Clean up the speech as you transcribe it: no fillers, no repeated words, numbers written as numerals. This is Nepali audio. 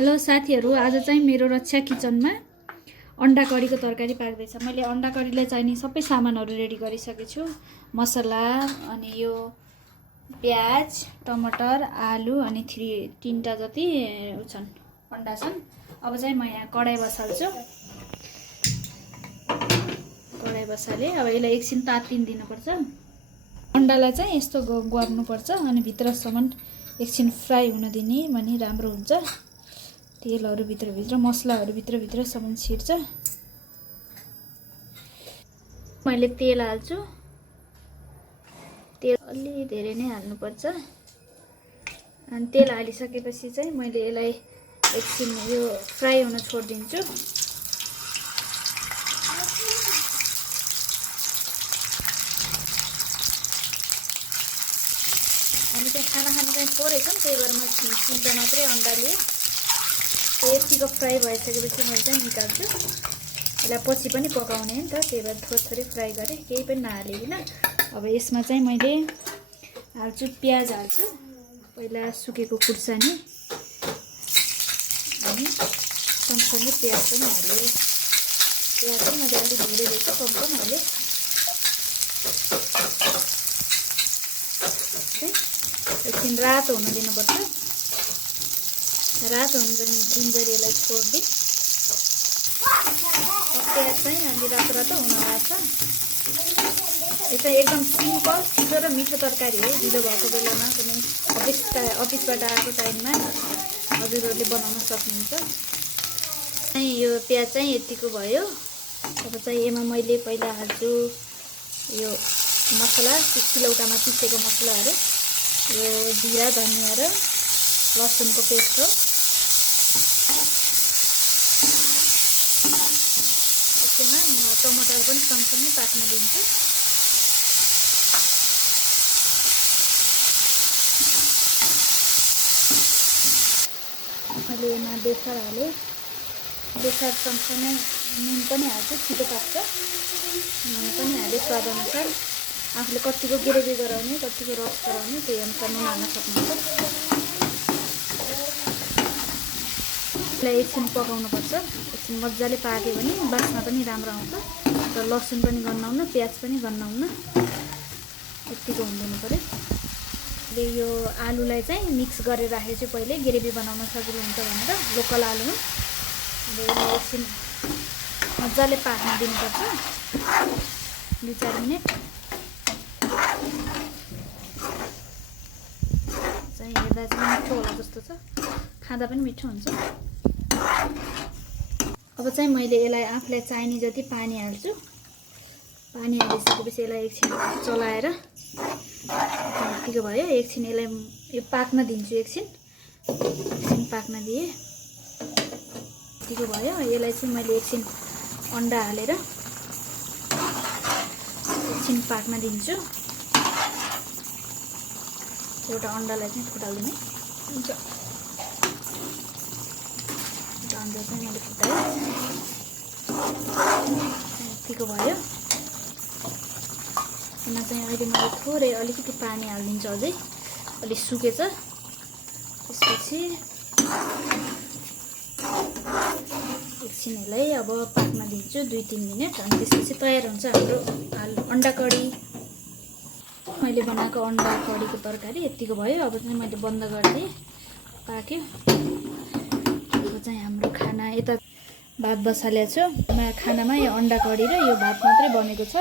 हेलो साथीहरू, आज चाहिँ मेरो रक्षा किचनमा अंडा करीको तरकारी पाक्दैछ। मैले अंडा करीलाई चाहिने सबै सामानहरू रेडी गरिसकेको छु। मसला अनि यो प्याज, टमाटर, आलु अनि तीनटा जति छन् अंडा छन्। अब चाहिँ म यहाँ कडाई बसाल्छु। कडाई बसाले अब यसलाई एकछिन तातिन दिनुपर्छ। अंडालाई चाहिँ यस्तो गर्नुपर्छ अनि भित्रसम्म एकछिन फ्राई हुन दिने भने राम्रो हुन्छ। तेलहरु भित्र मसलाहरु भित्रसम्म छिर्छ। मैले तेल हाल्छु। तेल अलि धेरै नै हाल्नुपर्छ। अनि तेल हालिसकेपछि चाहिँ मैले यसलाई एकछिन यो फ्राई हुन छोड्दिन्छु। अनि चाहिँ खाना खानु चाहिँ थोरै छ नि, त्यही भएर म तीनटा मात्रै अंडा लिए। यतिको फ्राई भइसकेपछि मैले चाहिँ निकाल्छु। यसलाई पछि पनि पकाउने हो नि त, त्यही भएर थोरै फ्राई गरेँ, केही पनि नहालिकन। अब यसमा चाहिँ मैले हाल्छु प्याज हाल्छु। पहिला सुकेको खुर्सानी अनि सँगसँगै प्याज पनि हालेँ। प्याज चाहिँ मैले अलिक धेरै दिएको, कम हालेँ। एकछिन रातो हुन दिनुपर्छ। रातो हुन्जरी यसलाई छोड्दिउँ। प्याज चाहिँ अलि रातो हुन लाग्छ। यो चाहिँ एकदम सिम्पल, छिटो र मिठो तरकारी हो। ढिलो भएको बेलामा कुनै अफिसबाट आएको टाइममा हजुरहरूले बनाउन सक्नुहुन्छ। यो प्याज चाहिँ यतिको भयो। अब चाहिँ यसमा मैले पहिला हाल्छु यो मसला, सिलौटामा पिसेको मसलाहरू। यो जिरा, धनिया र लसुनको पेस्ट हो। यसमा टमाटर पनि सँगसँगै पाक्न दिन्छु। मैले यसमा बेसार हालेँ। बेसार सँगसँगै नुन पनि हाल्छु, छिटो पाक्छ। नुन पनि हालेँ स्वाद अनुसार। आफूले कतिको ग्रेभी गराउने, कतिको रस गराउने त्यही अनुसार नुन हाल्न सक्नुहुन्छ। यसलाई एकछिन पकाउनुपर्छ। एकछिन मजाले पाक्यो भने बास्ना पनि राम्रो आउँछ र लसुन पनि गन्नाउन, प्याज पनि गन्नाउन यतिको हुनु पर्यो। यो आलुलाई चाहिँ मिक्स गरेर राखेको छु पहिले, ग्रेभी बनाउन सजिलो हुन्छ भनेर। लोकल आलु हो। अब यसलाई एकछिन मजाले पाक्न दिनुपर्छ, 2-4 मिनट। चाहिँ हेर्दा चाहिँ मिठो होला जस्तो छ, खाँदा पनि मिठो हुन्छ। अब चाहिँ मैले यसलाई आफूलाई चाहिने जति पानी हाल्छु। पानी हालिसकेपछि यसलाई एकछिन चलाएर यतिको भयो। एकछिन यसलाई यो पाक्न दिन्छु। एकछिन पाक्न दिएँ, यतिको भयो। यसलाई चाहिँ मैले एकछिन अंडा हालेर एकछिन पाक्न दिन्छु। एउटा अंडालाई चाहिँ फुटाल्दिने हुन्छ। अंडा चाहिँ मैले फुटाएँ, यतिको भयो। यसमा चाहिँ अहिले मैले थोरै अलिकति पानी हालिदिन्छु, अझै अलि सुकेछ। त्यसपछि एकछिन यसलाई अब पाक्न दिन्छु 2-3 मिनट। अनि त्यसपछि तयार हुन्छ हाम्रो अंडा करी। मैले बनाएको अंडा करीको तरकारी यतिको भयो। अब चाहिँ मैले बन्द गरिदिएँ, पाक्यो। अब चाहिँ हाम्रो खाना यता भात बसालेको छु। खानामा यो अंडा करी र यो भात मात्रै बनेको छ।